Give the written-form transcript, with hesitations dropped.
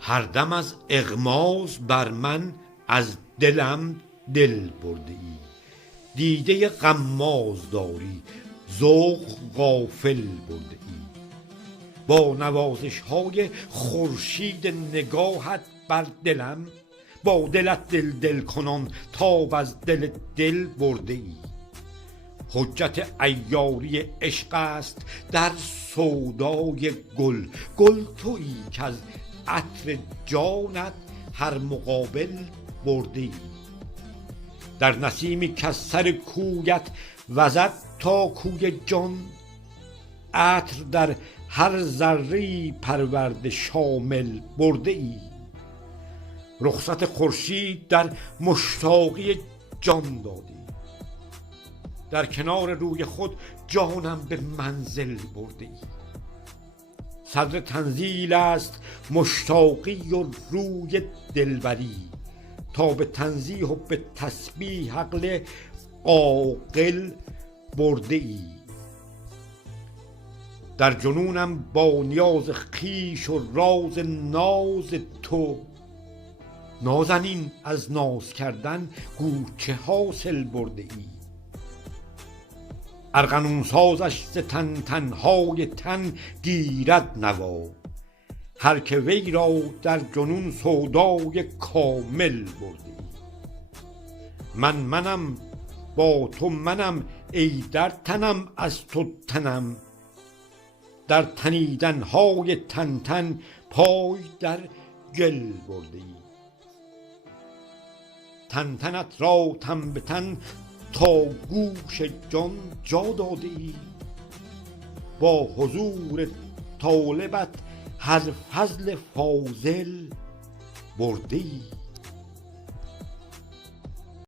هر دم از اغماض بر من از دلم دل برده ای. دیده غماز داری، ذوق غافل برده ای. با نوازش های خورشید نگاهت بر دلم، با دلت دل کنان تاب از دل دل برده ای. حجت عیاری عشق است در سودای گل، گل تویی که از عطر جانت هر مقابل برده ای. در نسیمی که از سر کویت وزد تا کوی جان، عطر در هر ذره‌ای پرورده شامل برده ای. رخصت خورشید در مشتاقی جان دادی، در کنار روی خود جانم به منزل برده ای. صدر تنزیل است مشتاقی و روی دلبری، تا به تنزیه و به تسبیح عقل عاقل برده ای. در جنونم با نیاز خویش و راز ناز تو، نازنین از ناز کردن گو چه حاصل برده ای. ارغنون سازش ز تن تنهای تن گیرد نوا، هر که وی را در جنون سودای کامل برده ای. منم با تو منم ای در تنم از تو تنم، در تنیدن های تن پای در گل برده ای. تنت را تن به تن تا گوش جان جا داده ای. با حضور طالبت هر فضل فاضل برده ای.